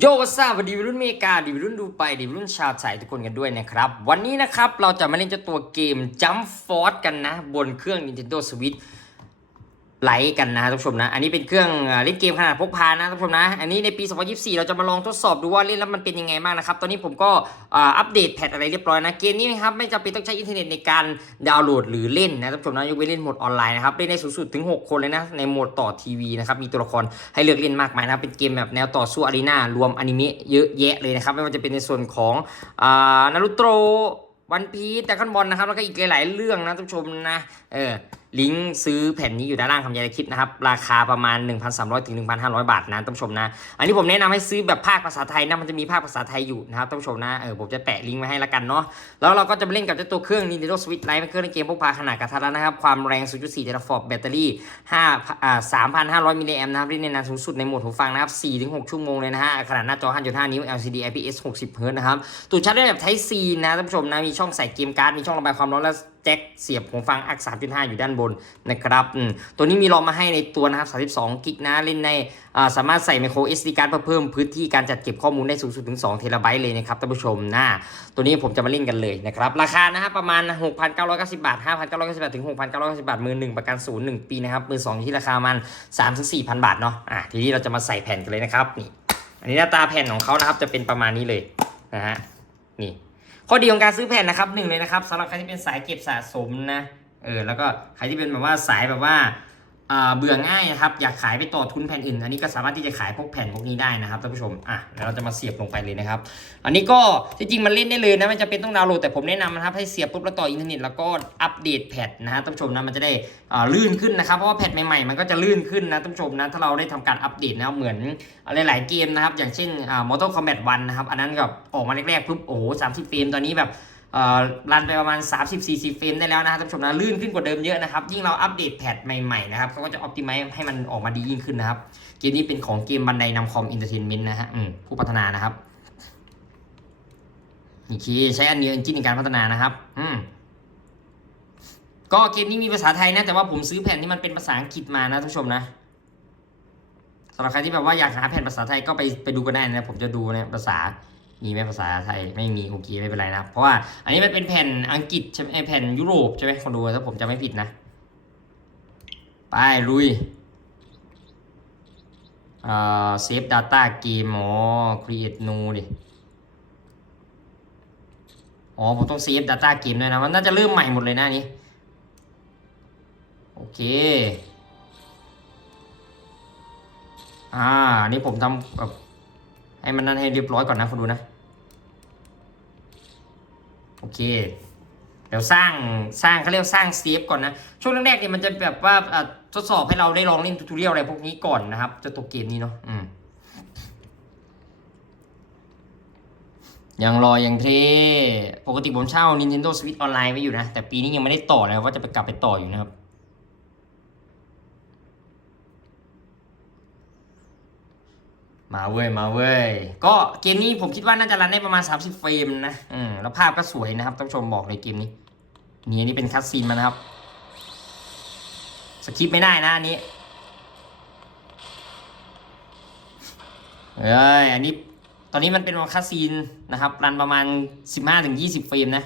โยวัสดีวัรุ่นเมกาดีวัรุ่นดูไปดีวัรุ่นชาวไทยทุกคนกันด้วยนะครับ วันนี้นะครับเราจะมาเล่นเจ้าตัวเกม Jump Force กันนะ บนเครื่อง Nintendo Switch ไลท์กันนะท่านผู้ชมนะ อันนี้เป็นเครื่องเล่นเกมขนาดพกพานะท่านผู้ชมนะ อันนี้ในปี 2024 เราจะมาลองทดสอบดูว่าเล่นแล้วมันเป็นยังไงบ้างนะครับ ตอนนี้ผมก็อัปเดตแพทอะไรเรียบร้อยนะ เกมนี้นะครับไม่จำเป็นต้องใช้อินเทอร์เน็ตในการดาวน์โหลดหรือเล่นนะท่านผู้ชมนะยกเว้นเล่นโหมดออนไลน์นะครับ เล่นได้สูงสุดถึง 6 คนเลยนะ ในโหมดต่อทีวีนะครับ มีตัวละครให้เลือกเล่นมากมายนะ เป็นเกมแบบแนวต่อสู้อารีนารวมอนิเมะเยอะแยะเลยนะครับ ไม่ว่าจะเป็นในส่วนของนารุโตะวันพีแต่ขั้นบอลนะครับ แล้วก็อีกหลาย ๆ เรื่องนะท่านผู้ชมนะ เออ ลิงก์ซื้อแผ่นนี้อยู่ด้านล่างคำยายคลิปนะครับ ราคาประมาณ 1,300ถึง1,500 บาทนะท่านผู้ชมนะ อันนี้ผมแนะนำให้ซื้อแบบภาคภาษาไทยนะมันจะมีภาคภาษาไทยอยู่นะครับท่านผู้ชมนะเออผมจะแปะลิงก์ไว้ให้ละกันเนาะแล้วเราก็จะไปเล่นกับเจ้าตัวเครื่อง Nintendo Switch Lite เป็นเครื่องเล่นเกมพกพาขนาดกระทัดรัดนะครับ ความแรง 0.4เทราฟอร์ตแบตเตอรี่5อ่า3,500มิลลิแอมป์นะครับเล่นในนานสูงสุดในโหมดหูฟังนะครับ4-6ชั่วโมงเลยนะฮะขนาดหน้าจอ 5.5 นิ้ว LCD IPS 60 Hz นะครับตูดชาร์จได้แบบ Type C นะท่านผู้ชมนะมีช่องใส่เกมการ์ดมีช่องระบายความร้อนและ แจ็คเสียบหูฟังอัก 3.5 อยู่ด้านบนนะครับตัวนี้มีรองมาให้ในตัวนะครับ32กิกนะเล่นในสามารถใส่ micro SD card เพื่อเพิ่มพื้นที่การจัดเก็บข้อมูลได้สูงสุดถึง2เทราไบต์เลยนะครับท่านผู้ชมนะตัวนี้ผมจะมาเล่นกันเลยนะครับราคานะครับประมาณ 6,990 บาท 5,990 บาท ถึง 6,990 บาท มือหนึ่งประกันศูนย์หนึ่งปีนะครับมือสองที่ราคามัน3ถึง4,000 บาทเนาะอะทีนี้เราจะมาใส่แผ่นกันเลยนะครับนี่อันนี้หน้าตาแผ่นของเขานะครับจะเป็นประมาณนี้เลยนะฮะนี่ ข้อดีของการซื้อแผ่นนะครับหนึ่งเลยนะครับสำหรับใครที่เป็นสายเก็บสะสมนะเออแล้วก็ใครที่เป็นแบบว่าสายแบบว่า เบื่อง่ายนะครับ อยากขายไปต่อทุนแผ่นอื่น อันนี้ก็สามารถที่จะขายพวกแผ่นพวกนี้ได้นะครับท่านผู้ชมอะแล้วเราจะมาเสียบลงไปเลยนะครับ อันนี้ก็จริงมันเล่นได้เลยนะไม่จำเป็นต้องดาวน์โหลดแต่ผมแนะนำนะครับให้เสียบปุ๊บแล้วต่ออินเทอร์เน็ตแล้วก็อัปเดตแพทนะฮะท่านผู้ชมนะมันจะได้อ่าลื่นขึ้นนะครับเพราะว่าแพทใหม่ๆมันก็จะลื่นขึ้นนะท่านผู้ชมนะถ้าเราได้ทำการอัปเดตนะเหมือนอะไรหลายๆเกมนะครับอย่างเช่นอ่า Mortal Kombat 1นะครับอันนั้นกับออกมาแรกๆปุ๊บโอ้โหสามสิบเฟรมตอนนี้แบบ รันไปประมาณ 30-40 เฟรมได้แล้วนะครับท่านผู้ชมนะลื่นขึ้นกว่าเดิมเยอะนะครับ ยิ่งเราอัปเดตแพทใหม่ๆนะครับเขาก็จะออ t ติ i z e ให้มันออกมาดียิ่งขึ้นนะครับ เกมนี้เป็นของเกมบันไดนำคอมอินเตอร์เทนเมนต์นะฮะผู้พัฒนานะครับนี่คือใช้อันเดียวจินในการพัฒนานะครับ อืมก็เกมนี้มีภาษาไทยนะ แต่ว่าผมซื้อแผ่นที่มันเป็นภาษาอังกฤษมานะท่านผู้ชมนะสำหรับใครที่แบบว่าอยากหาแผ่นภาษาไทยก็ไปไปดูกันได้นะผมจะดูเนี่ยภาษา มีไหมภาษาไทยไม่มีโอเคไม่เป็นไรนะ เพราะว่าอันนี้มันเป็นแผ่นอังกฤษใช่ไหมแผ่นยุโรปใช่ไหมคนดูถ้าผมจะไม่ผิดนะ ไปลุยเอ่าเซฟ Data เกมอ๋อ create new ดิอ๋อ ผมต้องเซฟ Data เกมด้วยนะ มันน่าจะเริ่มใหม่หมดเลยนะนี้ โอเค อ่านนี้ผมทำแบบ ให้มันนั่นให้เรียบร้อยก่อนนะคุณดูนะ โอเคเดี๋ยวสร้างสร้างเขาเรียกสร้างเซฟก่อนนะ ช่วงแรกๆเนี่ยมันจะแบบว่าทดสอบให้เราได้ลองเล่นทูตเรียลอะไรพวกนี้ก่อนนะครับ จะตัวเกมนี้เนาะอืมยังรอยังเท่ปกติผมเช่า Nintendo Switch ออนไลน์ไว้อยู่นะ แต่ปีนี้ยังไม่ได้ต่อเลยว่าจะไปกลับไปต่ออยู่นะครับ มาเว้ยมาเว้ย ก็เกมนี้ผมคิดว่าน่าจะรันได้ประมาณ 30 เฟรมนะ อืม แล้วภาพก็สวยนะครับท่านผู้ชมบอกเลยเกมนี้ นี่อันนี้เป็นคัตซีนมานะครับ สคิปไม่ได้นะอันนี้ เอ้ย อันนี้ ตอนนี้มันเป็นคัตซีนนะครับ รันประมาณ 15-20 เฟรมนะ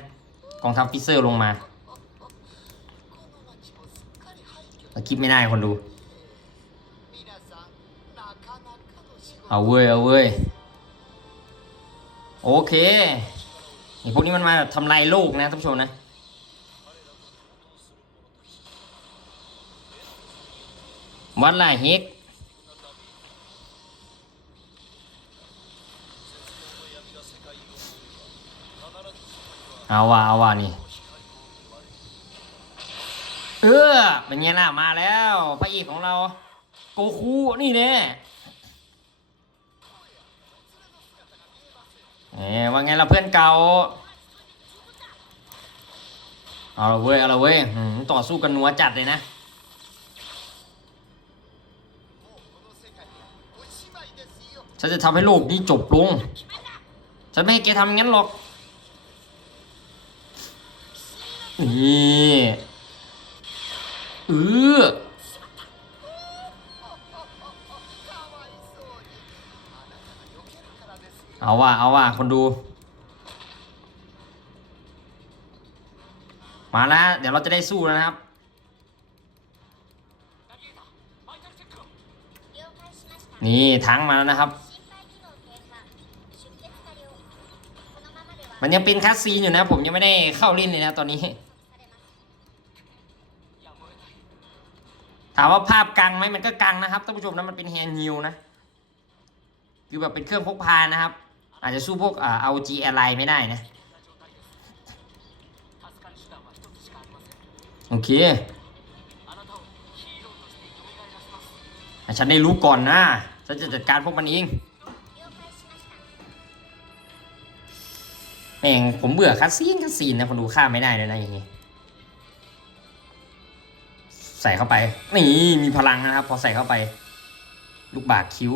กองทัพฟิเซอร์ลงมาสคิปไม่ได้คนดู เอาเว้ย เอาเว้ย โอเคนี่พวกนี้มันมาทำลายโลกนะท่านผู้ชมนะวัดลายเฮกเอาว่ะเอาว่ะนี่เออเป็นไงล่ะมาแล้วพระเอกของเรา โกคูนี่เนี่ย ว่าไงล่ะเพื่อนเก่า เอาละเว้ย เอาละเว้ยต่อสู้กันนัวจัดเลยนะ ฉันจะทำให้โลกนี้จบลง ฉันไม่ให้แกทำงั้นหรอก นี่ เออ เอาว่าเอาว่าคนดู มาแล้ว เดี๋ยวเราจะได้สู้แล้วนะครับ นี่ทั้งมาแล้วนะครับ มันยังเป็นคัสซีนอยู่นะ ผมยังไม่ได้เข้าเล่นเลยนะตอนนี้ ถามว่าภาพกังไหมมันก็กังนะครับท่านผู้ชมนะมันเป็นแฮนด์ยิวนะคือแบบเป็นเครื่องพกพานะครับ อาจจะสู้พวกเอาจีอะไรไม่ได้นะ โอเคฉันได้รู้ก่อนนะ ฉันจะจัดการพวกมันเองแม่งผมเบื่อคัสซีนคัสซีนนะคนดูฆ่าไม่ได้นะอย่างนี้ ใส่เข้าไป นี่มีพลังนะครับ พอใส่เข้าไป ลูกบากคิ้ว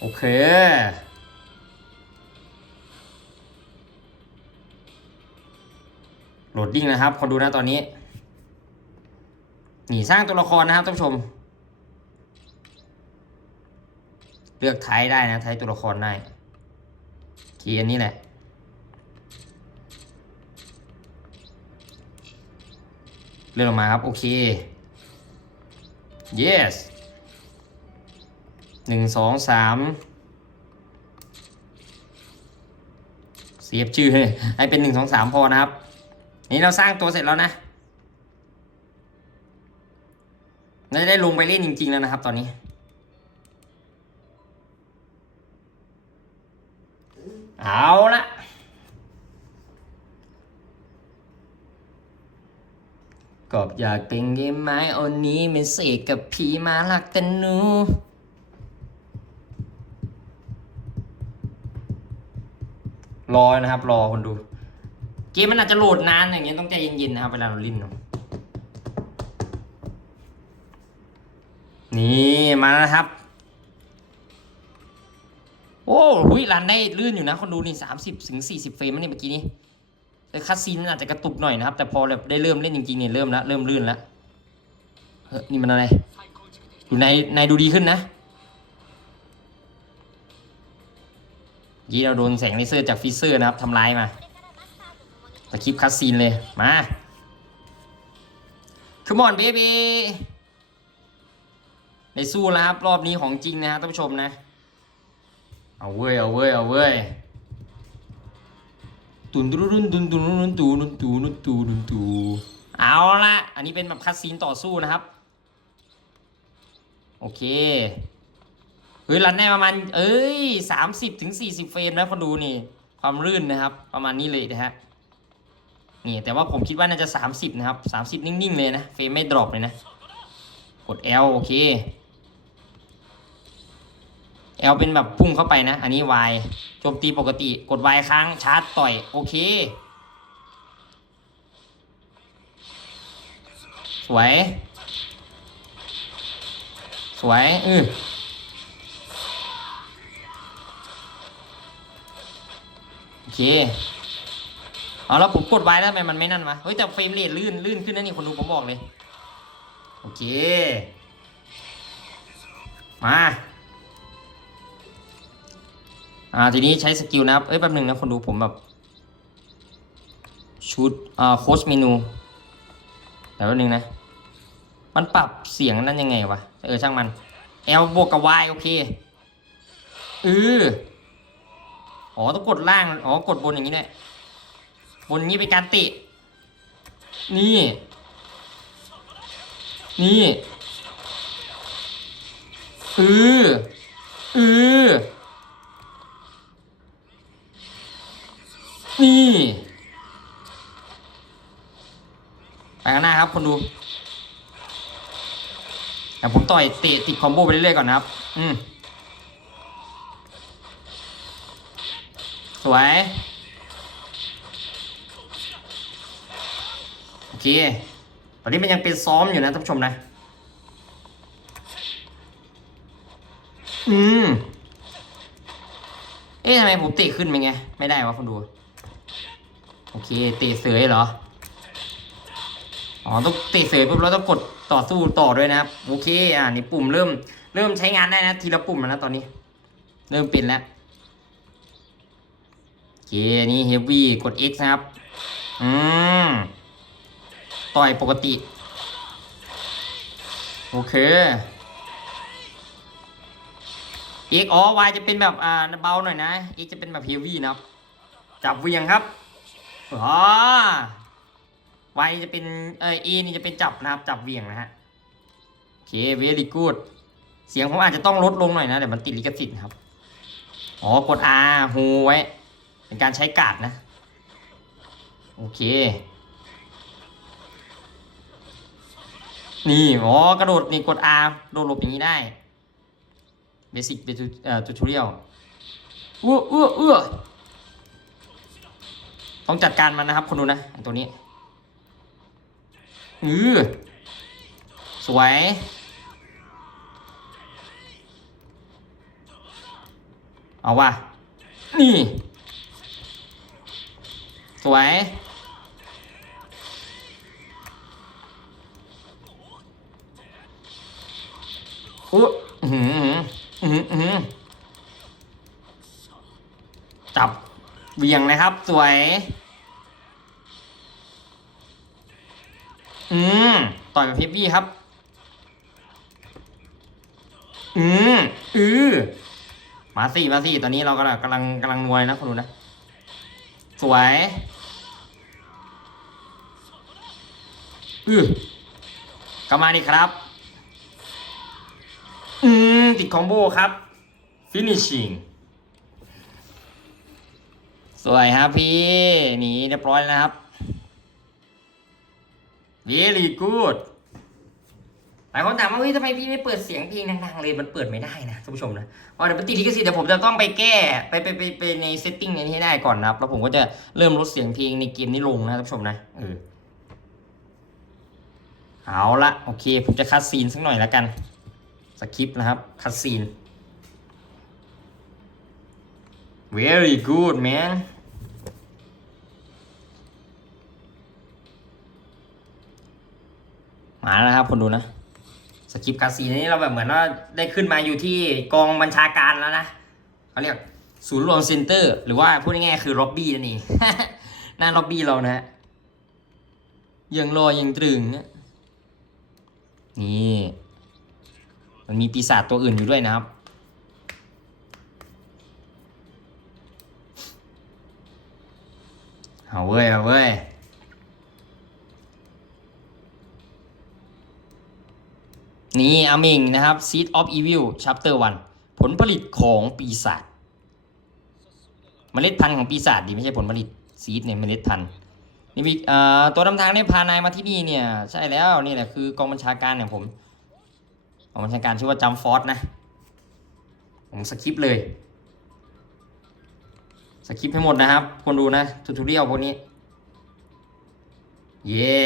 โอเค โหลดดิ้งนะครับคนดูนะตอนนี้ นี่สร้างตัวละครนะครับท่านผู้ชม เลือกไทยได้นะไทยตัวละครได้คีย์อันนี้แหละเลื่อนลงมาครับ โอเค yes หนึ่งสองสามเสียบชื่อเลยให้เป็นหนึ่งสองสามพอนะครับ นี่เราสร้างตัวเสร็จแล้วนะเราจะได้ลงไปเล่นจริง ๆ แล้วนะครับ ตอนนี้ เอาละก็อยากเป็นเกมไม้อันนี้เป็นเสกกับผีมาลักกันนู รอนะครับ รอคนดู เกมมันอาจจะโหลดนานอย่างเงี้ยต้องใจเย็นๆนะครับเวลาเราเล่นเนาะนี่มาแล้วครับ โอ้หุยรันได้ลื่นอยู่นะ คนดูนี่สามสิบถึงสี่สิบเฟรมนี่เมื่อกี้นี้แต่คัสซีนมันอาจจะกระตุกหน่อยนะครับ แต่พอแบบได้เริ่มเล่นจริงๆเนี่ยเริ่มแล้วเริ่มลื่นแล้วเฮ้ยนี่มันอะไรดูในในดูดีขึ้นนะ ยี่เราโดนแสงเลเซอร์จากฟิเซอร์นะครับทำลายมาตะคลิปคัสซีนเลย มาคือมอนเบบีในสู้แล้วครับ รอบนี้ของจริงนะท่านผู้ชมนะ เอาเว้ย เอาเว้ย เอาเว้ยตุนตุนตุนตุนตุนตุนตุนตุนตุนตุนตุนเอาละอันนี้เป็นแบบคัสซีนต่อสู้นะครับ โอเค เฮ้ยรันได้ประมาณ เอ้ยสามสิบถึงสี่สิบเฟรมนะคนดูนี่ ความลื่นนะครับ ประมาณนี้เลยนะฮะนี่แต่ว่าผมคิดว่าน่าจะ 30 นะครับ 30 นิ่ง ๆ เลยนะ เฟรมไม่ดรอปเลยนะ กด L โอเค L เป็นแบบพุ่งเข้าไปนะ อันนี้ Y โจมตีปกติกด Y ค้างชาร์จต่อย โอเค สวย สวย อือ โอเคเอาแล้วผมกดไว้แล้วทำไมมันไม่นั่นวะเฮ้ยแต่เฟรมเรทลื่นลื่นขึ้นนะนี่คนดูผมบอกเลยโอเคมาอ่าทีนี้ใช้สกิลนะครับเอ้ยแป๊บหนึ่งนะคนดูผมแบบชุดอ่าโค้ชเมนูแต่แป๊บหนึงนะ มันปรับเสียงนั้นยังไงวะ เออช่างมัน L บวกกับ Y โอเคเออ อ๋อต้องกดล่าง อ๋อกดบนอย่างนี้ด้วยบนนี้เป็นการเตะ นี่ นี่เออเออนี่ไปข้างหน้าครับคนดูแต่ผมต่อยเตะติดคอมโบไปเรื่อยๆก่อนนะครับ อืม วย โอเค ตอนนี้มันยังเป็นซ้อมอยู่นะท่านผู้ชมนะ อืม เอ๊ะทำไมผมเตะขึ้นไปไง ไม่ได้วะคนดู โอเค เตะเสยเหรอ อ๋อ ต้องเตะเสยปุ๊บแล้วต้องกดต่อสู้ต่อด้วยนะครับ โอเค อ่านี่ปุ่มเริ่ม เริ่มใช้งานได้นะ ทีละปุ่มแล้วนะตอนนี้ เริ่มเป็นแล้ว เคนี่เฮฟวี่กด X นะครับ อืม ต่อยปกติ โอเค X อ๋อ Y จะเป็นแบบอ่าเบาหน่อยนะ X จะเป็นแบบเฮฟวี่นะครับ จับเวียงครับอ๋อ Y จะเป็นเออ A นี่จะเป็นจับนะครับ จับเวียงนะฮะ โอเค very good เสียงผมอาจจะต้องลดลงหน่อยนะเดี๋ยวมันติดลิขสิทธิ์นะครับ อ๋อกด R ฮูไว้ เป็นการใช้กาดนะ โอเค นี่อ๋อกระโดดนี่กด R โดดหลบอย่างนี้ได้เบสิกเอ่อทูทูเรียลอ้วอ้วอ้วต้องจัดการมันนะครับคนดูนะตัวนี้อือสวย เอาว่ะนี่ วยอุ๊ยอื้หืออื้อหืออื้อหือจับเวียงนะครับ สวย อืม ต่อยแบบเฮฟวี่ครับ อืม อือมาสิมาสิตอนนี้เรากำลังกำลังกำลังนวยนะคุณดูนะ สวย อือกลับมาดิครับ อืม ติดคอมโบครับ finishing สวยครับพี่หนีเรียบร้อยแล้วนะครับ very good หลายคนถามว่าเฮ้ยทำไมพี่ไม่เปิดเสียงเพลงดังๆเลยมันเปิดไม่ได้นะท่านผู้ชมนะอ๋อเดี๋ยวมันติดลิขสิทธิ์เดี๋ยวผมจะต้องไปแก้ไปไปไปไปในเซตติ้งนี้ให้ได้ก่อนนะครับแล้วผมก็จะเริ่มลดเสียงเพลงในเกมนี้ลงนะท่านผู้ชมนะเออ เอาละโอเค ผมจะคัดซีนสักหน่อยแล้วกันสคริปต์นะครับ คัดซีน very good man มาแล้วนะครับคนดูนะสคริปต์คัดซีนนี้เราแบบเหมือนว่าได้ขึ้นมาอยู่ที่กองบัญชาการแล้วนะเขาเรียกศูนย์รวมเซ็นเตอร์ หรือว่าพูดง่ายๆคือล็อบบี้นั่นเองหน้าล็อบบี้เรานะฮะยังรอยังตรึงนะ นี่มันมีปีศาจตัวอื่นอยู่ด้วยนะครับ เอาเว้ย เอาเว้ย นี่อามิงนะครับ Seed of Evil Chapter 1 ผลผลิตของปีศาจเมล็ดพันธุ์ของปีศาจดีไม่ใช่ผลผลิตซีดเนี่ยเมล็ดพันธุ์ นี่พี่ตัวดำทางได้พานายมาที่นี่เนี่ย ใช่แล้วนี่แหละคือกองบัญชาการของผมกองบัญชาการชื่อว่าจัมฟอร์ดนะ ผมสคริปเลยสคริปให้หมดนะครับ คนดูนะทูทูเรียลพวกนี้ เย้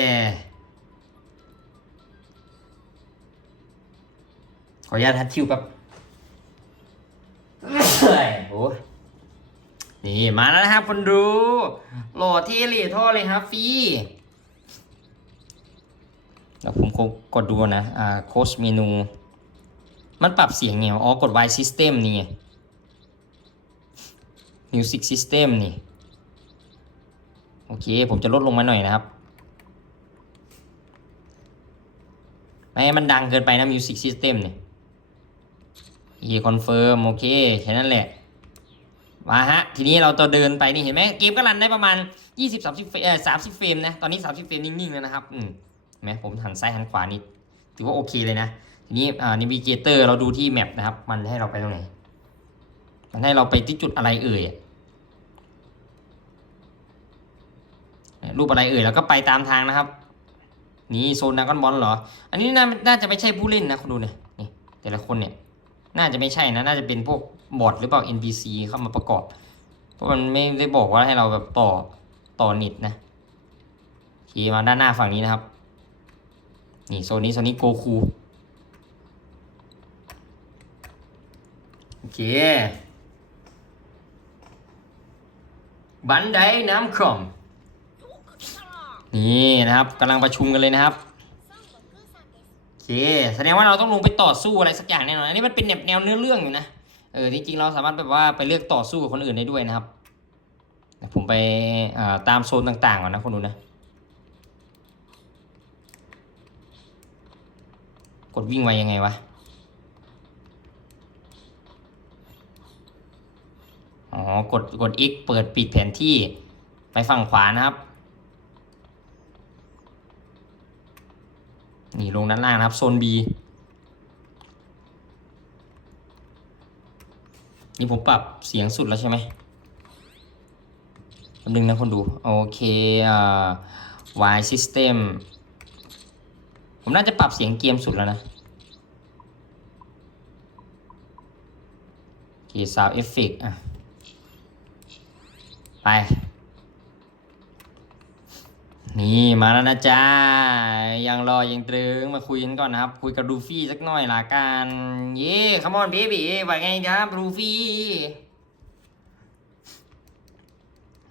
ขออนุญาตทัดคิวแป๊บโอ้ นี่มาแล้วนะครับคนดูหล่อเท่เลีท่อเลยครับฟรีแล้วผมกดดูนะอ่าโค้ชเมนู มันปรับเสียงไงอ๋อกด Y System นี่ Music System นี่ โอเค ผมจะลดลงมาหน่อยนะครับ ไม่ให้มันดังเกินไปนะ Music System เนี่ยโอเคคอนเฟิร์มโอเค แค่นั้นแหละ มาฮะ ทีนี้เราตัวเดินไปนี่เห็นไหมเกมก็รันได้ประมาณ 20 30เฟรมเอ่อ30 เฟรมนะ ตอนนี้ 30 เฟรมนิ่งๆแล้วนะครับ อืมไหมผมหันซ้ายหันขวานี่ถือว่าโอเคเลยนะ ทีนี้อ่านิวิเกเตอร์เราดูที่แมปนะครับ มันให้เราไปตรงไหน มันให้เราไปที่จุดอะไรเอ่ยรูปอะไรเอ่ยแล้วก็ไปตามทางนะครับ นี่โซนดากอนบอลเหรอ อันนี้น่าน่าจะไม่ใช่ผู้เล่นนะคุณดูเนี่ยนี่แต่ละคนเนี่ย น่าจะไม่ใช่นะ น่าจะเป็นพวกบอทหรือเปล่า NPC เข้ามาประกอบ เพราะมันไม่ได้บอกว่าให้เราแบบต่อต่อเนิดนะขี่มาด้านหน้าฝั่งนี้นะครับ นี่โซนนี้โซนนี้โกคูโอเค บันไดน้ำข่มนี่นะครับกำลังประชุมกันเลยนะครับ เค แสดงว่าเราต้องลงไปต่อสู้อะไรสักอย่างแน่นอน อันนี้มันเป็นแนวเนื้อเรื่องอยู่นะ เออ จริงๆ เราสามารถแบบว่าไปเลือกต่อสู้กับคนอื่นได้ด้วยนะครับ ผมไปตามโซนต่างๆก่อนนะคนดูนะ กดวิ่งไวยังไงวะ อ๋อ กด กด X เปิดปิดแผนที่ไปฝั่งขวานะครับ นี่ลงด้านล่างนะครับโซน B นี่ผมปรับเสียงสุดแล้วใช่ไหมแป๊บนึงนะคนดู โอเคอ่า Y system ผมน่าจะปรับเสียงเกมสุดแล้วนะโอเค sound effect อะ ไป นี่มาแล้วนะจ๊ะยังรอยังตรึงมาคุยกันก่อนนะครับ คุยกับลูฟี่สักหน่อยละกันเย่คัมอนเบบี้ว่าไงครับลูฟี่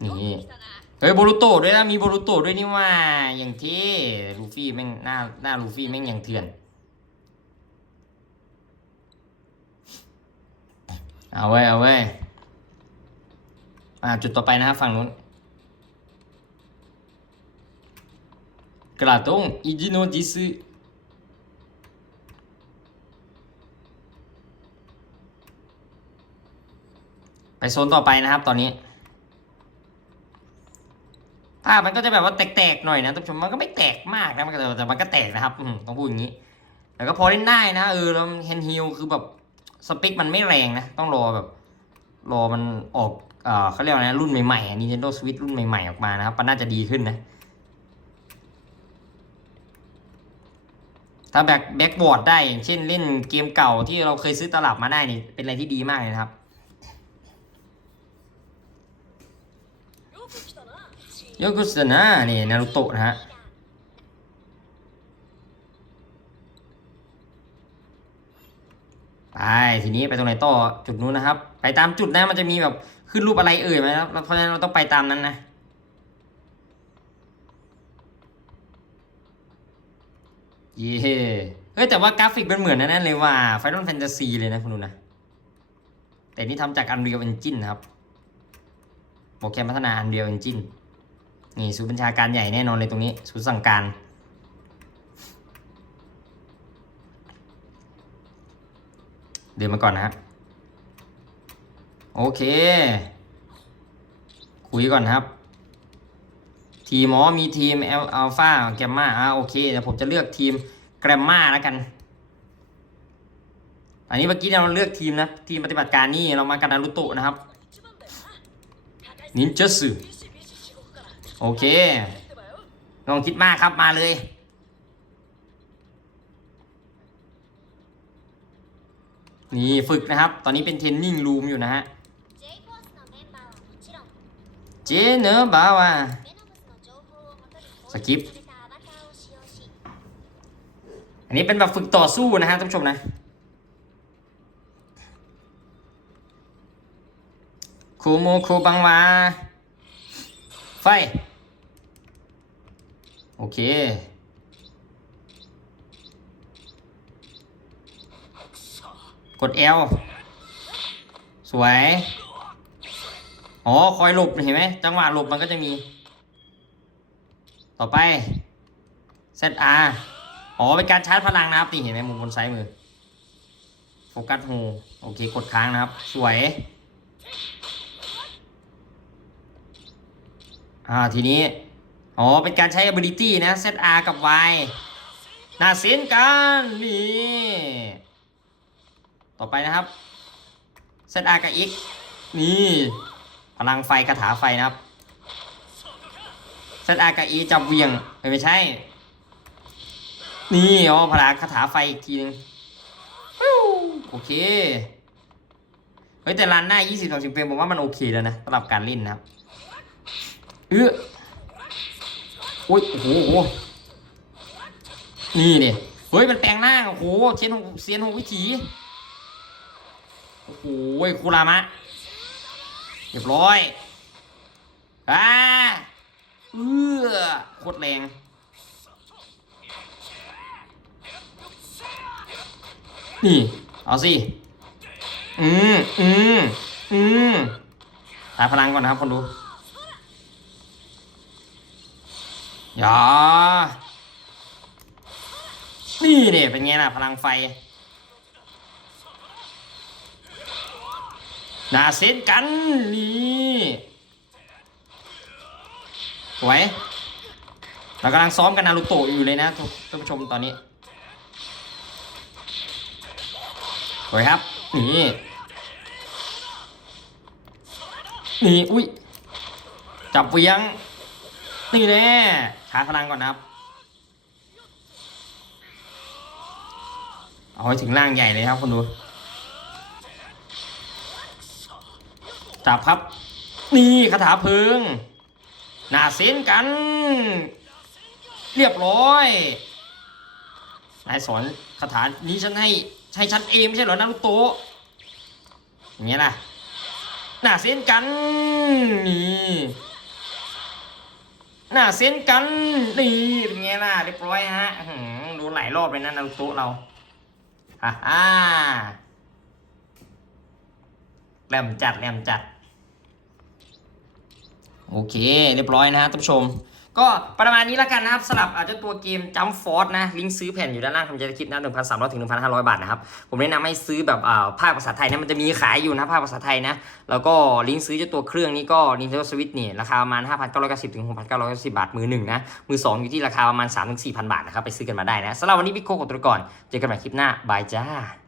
นี่เฮ้ยโบรูโตด้วยนะมีโบรูโตด้วยนี่ว่าอย่างเท่ลูฟี่แม่งหน้าหน้าลูฟี่แม่งย่างเถื่อน เอาไว้ยเอาไว้ยอ่าจุดต่อไปนะครับฝั่งนู้น กระตงอิจิโนจิสึไปโซนต่อไปนะครับตอนนี้ภาพมันก็จะแบบว่าแตกๆหน่อยนะท่านผู้ชมมันก็ไม่แตกมากนะมันแต่มันก็แตกนะครับต้องพูดอย่างนี้แต่ก็พอเล่นได้นะเออแล้วเฮนฮิลคือแบบสเปคมันไม่แรงนะ ต้องรอแบบ รอมันออกเออเขาเรียกว่านะรุ่นใหม่ๆ Nintendo Switch รุ่นใหม่ๆ ออกมานะครับมันน่าจะดีขึ้นนะ ถ้าแบ็คแบ็กบอร์ดได้อย่างเช่นเล่นเกมเก่าที่เราเคยซื้อตลับมาได้นี่เป็นอะไรที่ดีมากเลยนะครับโยกุสนะนี่นารุโตะนะฮะไปทีนี้ไปตรงไหนต่อจุดนู้นนะครับ ไปตามจุดนะมันจะมีแบบขึ้นรูปอะไรเอ่ยไหมครับเพราะฉะนั้นเราต้องไปตามนั้นนะ เย่เฮ้ยแต่ว่ากราฟิกมันเหมือนนั่นเลยว่า Final Fantasy เลยนะคุณดูนะ แต่นี่ทำจาก Unreal Engine นะครับโปรแกรมพัฒนา Unreal Engine นี่ศูนย์บัญชาการใหญ่แน่นอนเลยตรงนี้ศูนย์สั่งการ เดินมาก่อนนะฮะโอเค คุยก่อนนะครับ ทีมอ๋อมีทีมเอลอัลฟาแกรมมาอ่าโอเคเดี๋ยวผมจะเลือกทีมแกรมมาแล้วกัน อันนี้เมื่อกี้เราเลือกทีมนะ ทีมปฏิบัติการนี่เรามากันนารุโตะนะครับนินเจสึโอเคลองคิดมากครับมาเลยนี่ฝึกนะครับ ตอนนี้เป็นเทรนนิ่งรูมอยู่นะฮะ เจเนอร์บาวา สกิป อันนี้เป็นแบบฝึกต่อสู้นะฮะท่านผู้ชมนะ ครูโมคูบังวา ไฟ โอเคกด L สวย อ๋อ คอยหลบเห็นไหม จังหวะหลบมันก็จะมี ต่อไป ZR อ๋อ เป็นการชาร์จพลังนะครับนี่เห็นไหมมุมบนซ้ายมือ โฟกัสโฮโอเค กดค้างนะครับ สวย อ่า ทีนี้ อ๋อ เป็นการใช้ ability นะ ZR กับ Y น่าสียนกันนี่ต่อไปนะครับ ZR กับ X นี่ พลังไฟคาถาไฟนะครับ ZR กับ E จับเวียงไม่ใช่ นี่อ๋อพลังคาถาไฟอีกทีนึงโอเค เฮ้ยแต่รันหน้า 20 30เฟรมผมว่ามันโอเคแล้วนะสำหรับการเล่นนะครับเออโอ้ยโอ้โหโอ้โหนี่เนี่ยเฮ้ย มันแปลงหน้าโอ้โหเซียนหกเซียนหกวิถี โอ้โหคูรามะ เรียบร้อย อ่า เออโคตรแรงนี่ เอาสิ อืมอืมอืมหาพลังก่อนนะครับคนดูอย่านี่เด็เป็นไงล่ะพลังไฟ นาเซนกัน นี่ สวย เรากำลังซ้อมกันนารูโตะอยู่เลยนะทุกท่านผู้ชมตอนนี้ สวยครับ นี่ นี่ อุ้ย จับเวียง นี่แน่ชาร์จพลังก่อนนะครับ เอาให้ถึงร่างใหญ่เลยครับคนดูจับครับ นี่คาถาเพลิง หน้าเส้นกัน เรียบร้อยนายสอนคาถานี้ฉันให้ให้ฉันเองไม่ใช่เหรอนารุโตะอย่างเงี้ยนะหน้าเส้นกันนี่หน้าเส้นกันนี่เป็นไงล่ะเรียบร้อยฮะดูหลายรอบเลยนะนารุโตะเราฮ่าฮ่าแหลมจัดแหลมจัด โอเค เรียบร้อยนะฮะท่านผู้ชม ก็ประมาณนี้ล้วกันนะครับสำหรับอาจจะตัวเกมจัมฟอร์นะ ลิงก์ซื้อแผ่นอยู่ด้านล่างคำใจคลิปนะหนึ่งพันสามร้อยถึงหนึ่งพันห้าร้อยบาทนะครับ ผมแนะนำให้ซื้อแบบอ่าภาคภาษาไทยนะมันจะมีขายอยู่นะภาคภาษาไทยนะ แล้วก็ลิงก์ซื้อเจ้าตัวเครื่องนี้ก็ Nintendo Switch นี่ราคาประมาณ5,990ถึง6,990บบาทมือหนึ่งนะมือสองอยู่ที่ราคาประมาณ3-4,000บาทนะครับไปซื้อกันมาได้นะสำหรับวันนี้พี่โคกขอตัวก่อนเจอกันใหม่คลิปหน้าบายจ้า